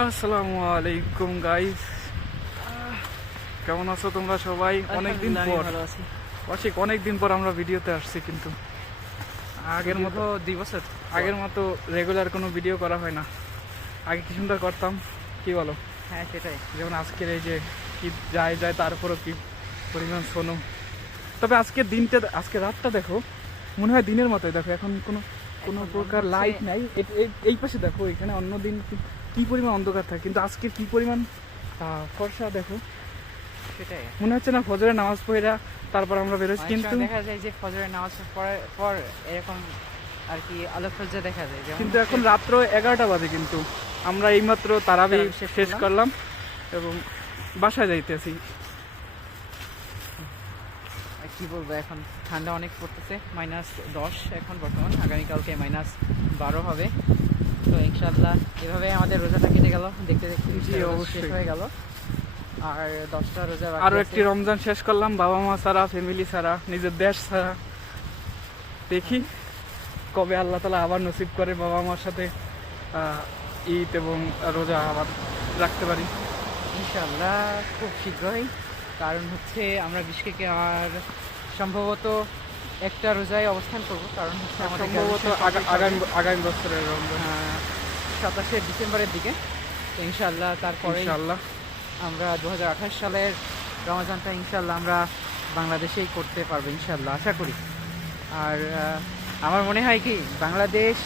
আসসালামু আলাইকুম গাইস, কেমন আছো তোমরা সবাই? অনেকদিন পর অনেকদিন পর আমরা ভিডিওতে আসছি, কিন্তু আগের মতো 2 বছর আগের মতো রেগুলার কোনো ভিডিও করা হয় না। আগে কি সুন্দর করতাম, কি বলো? হ্যাঁ সেটাই। যেমন আজকের এই যে কি যায় যায়, তারপরও কি পরিমাণ শোনো। তবে আজকের দিনটা, আজকে রাতটা দেখো, মনে হয় দিনের মতোই। দেখো এখন কোনো কোনো প্রকার লাইট নাই। এই পাশে দেখো, এখানে অন্য দিন কি পরিমাণ অন্ধকার থাকে, কিন্তু আজকে কি পরিমাণ ফর্সা দেখো। সেটাই মনে হচ্ছে না ফজরের নামাজ পড়া তারপর আমরা বেরোচ্ছি, কিন্তু দেখা যায় যে ফজরের নামাজ পড়ার পর এরকম আর কি আলোকসজ্জা দেখা যায়। কিন্তু এখন রাত্র 11টা বাজে, কিন্তু আমরা এইমাত্র তারাবি শেষ করলাম এবং বাসায় যাইতেছি। কি বলবো, এখন ঠান্ডা অনেক পড়তেছে, -10 এখন বর্তমান, আগামীকালকে -12 হবে। তো ইনশাআল্লাহ এভাবে আমাদের রোজাটা কেটে গেল, দেখতে দেখতে শেষ হয়ে গেল। আর 10টা রোজা বাকি, আরো একটি রমজান শেষ করলাম, বাবা মা ছাড়া, ফ্যামিলি ছাড়া, নিজের দেশ ছাড়া। দেখি কবে আল্লাহ তাআলা আবার নসিব করে বাবা মার সাথে ঈদ এবং রোজা আবার রাখতে পারি ইনশাআল্লাহ খুব শীঘ্রই। কারণ হচ্ছে আমরা বিশকেকে আর সম্ভবত একটা রোজায় অবস্থান করব, কারণ হচ্ছে আমাদের সম্ভবত আগামী বছরের রমজান 27শে ডিসেম্বরের দিকে। তো ইনশাআল্লাহ তারপরে ইনশাআল্লাহ আমরা 2028 সালের রমজানটা ইনশাআল্লাহ আমরা বাংলাদেশেই করতে পারবো ইনশাআল্লাহ, আশা করি। আর আমার মনে হয় কি, বাংলাদেশ,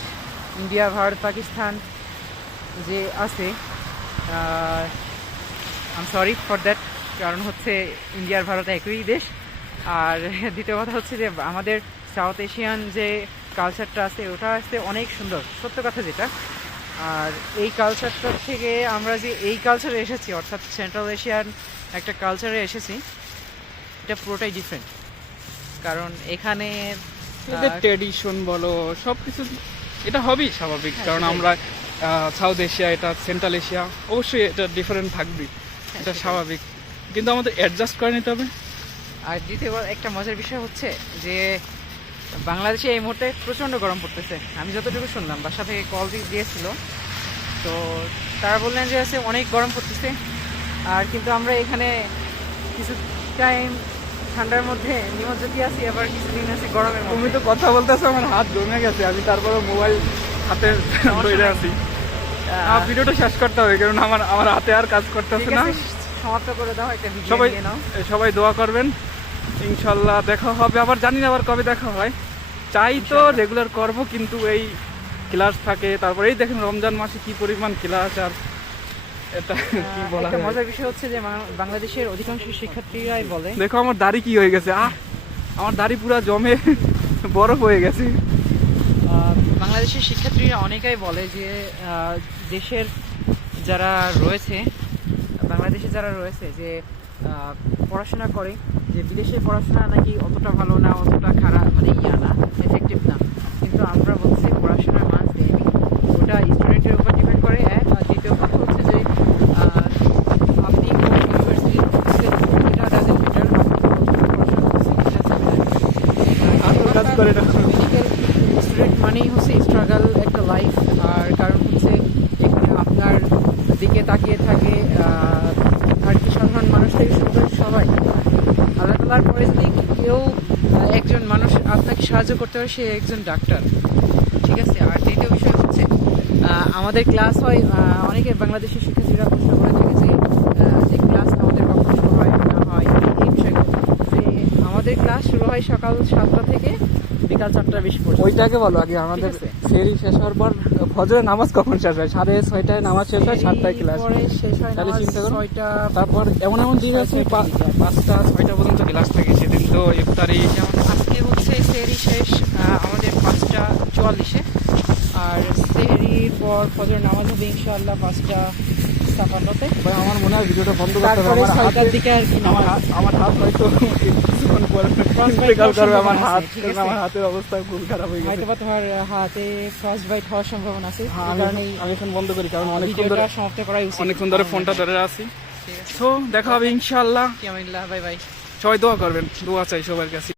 ইন্ডিয়া, ভারত, পাকিস্তান যে আছে, I am sorry for that, কারণ হচ্ছে ইন্ডিয়ার ভারত একই দেশ। আর দ্বিতীয় কথা হচ্ছে যে আমাদের সাউথ এশিয়ান যে কালচারটা আছে, ওটা আসতে অনেক সুন্দর, সত্য কথা যেটা। আর এই কালচারটা থেকে আমরা যে এই কালচারে এসেছি, অর্থাৎ সেন্ট্রাল এশিয়ান একটা কালচারে এসেছি, এটা পুরোটাই ডিফারেন্ট। কারণ এখানে ট্রেডিশন বলো, সবকিছু এটা হবেই স্বাভাবিক, কারণ আমরা সাউথ এশিয়া, এটা সেন্ট্রাল এশিয়া, অবশ্যই এটা ডিফারেন্ট থাকবেই, এটা স্বাভাবিক, কিন্তু আমাদের অ্যাডজাস্ট করে নিতে হবে। আর দ্বিতীয় একটা মজার বিষয় হচ্ছে যে বাংলাদেশে এই মুহূর্তে প্রচণ্ড গরম পড়তেছে। আমি যতটুকু শুনলাম, বাসা থেকে কল দিয়েছিল, তো তারা বললেন যে আছে অনেক গরম পড়তেছে। আর কিন্তু আমরা এখানে কিছু টাইম ঠান্ডার মধ্যে নিমজ্জিত আছি, আবার কিছুদিন আছি গরমের মধ্যে। তুমি তো কথা বলতেছো, আমার হাত জমে গেছে, আমি তারপরে মোবাইল হাতে ধরে আছি। ভিডিওটা শেষ করতে হবে, কারণ আমার হাতে আর কাজ করতেছে না। সমাপ্ত করে দাও, একটা ভিডিও নিয়ে নাও। সবাই দোয়া করবেন, ইনশাল্লাহ দেখা হবে আবার। জানি না আবার কবে দেখা হয়, চাই তো রেগুলার করব, কিন্তু এই ক্লাস থাকে। তারপরে এই দেখেন রমজান মাসে কি পরিমাণ ক্লাস। আর এটা কি বলা, একটা মজার বিষয় হচ্ছে যে বাংলাদেশের অধিকাংশ শিক্ষার্থীরাই বলে, দেখো আমার দাড়ি কি হয়ে গেছে, আমার দাড়ি পুরো জমে বরফ হয়ে গেছে। বাংলাদেশের শিক্ষার্থীরা অনেকেই বলে যে দেশের যারা রয়েছে, বাংলাদেশে যারা রয়েছে, যে পড়াশোনা করে, যে বিদেশে পড়াশোনা নাকি অতটা ভালো না, অতটা খারাপ, মানে না, এফেক্টিভ না। কিন্তু আমরা বলছি পড়াশোনার মান দেয়নি, ওটা স্টুডেন্টের উপর ডিপেন্ড করে। আর দ্বিতীয় কথা হচ্ছে যে আপনি ইউনিভার্সিটি মেডিকেল স্টুডেন্ট মানেই হচ্ছে স্ট্রাগল, একটা লাইফ। আর কারণ হচ্ছে এখানে আপনার দিকে তাকিয়ে থাকে আর কি সাধারণ মানুষ থেকে শুরু করে সবাই। আল্লাহ তাআলার পরে যদি কেউ একজন মানুষ আপনাকে সাহায্য করতে পারে, সে একজন ডাক্তার, ঠিক আছে। আর দ্বিতীয় বিষয় হচ্ছে আমাদের ক্লাস হয়, অনেকে বাংলাদেশের শিক্ষার্থীরা প্রশ্ন করে থাকে যে ক্লাস আমাদের কখন শুরু হয় না হয়, এই বিষয়গুলো। যে আমাদের ক্লাস শুরু হয় সকাল 7টা থেকে বিকাল 4:20 পর্যন্ত। ওইটাকে বলো আগে, আমাদের সেহরি শেষ হওয়ার পর ফজরের নামাজ কখন শেষ হয়? 6:30টায় নামাজ শেষ হয়, 7টায় ক্লাস শেষ হয়, তাহলে চিন্তা করো 6টা। তারপর এমন দিন আছে 5টা 6টা পর্যন্ত ক্লাস থাকে, সেদিন তো ইফতারি। যেমন আজকে হচ্ছে সেহরি শেষ আমাদের 5:44-এ, আর সেহরির পর ফজর নামাজ হবে ইনশাআল্লাহ 5:56-তে। আমার মনে হয় ভিডিওটা বন্ধ করতে হবে, আমার 6টার দিকে আর কি আমার হাত হয়তো কিছুক্ষণ পরে করবে, আমার হাতের অবস্থা খুব খারাপ হয়ে গেছে। হয়তো তোমার হাতে ফ্রস্ট বাইট হওয়ার সম্ভাবনা আছে, আমি এখন বন্ধ করি, কারণ ভিডিওটা সমাপ্ত করাই উচিত। অনেকক্ষণ ধরে ফোনটা ধরে আছি। তো দেখা হবে ইনশাআল্লাহ, বাই বাই। সবাই দোয়া করবেন, দোয়া চাই সবার কাছে।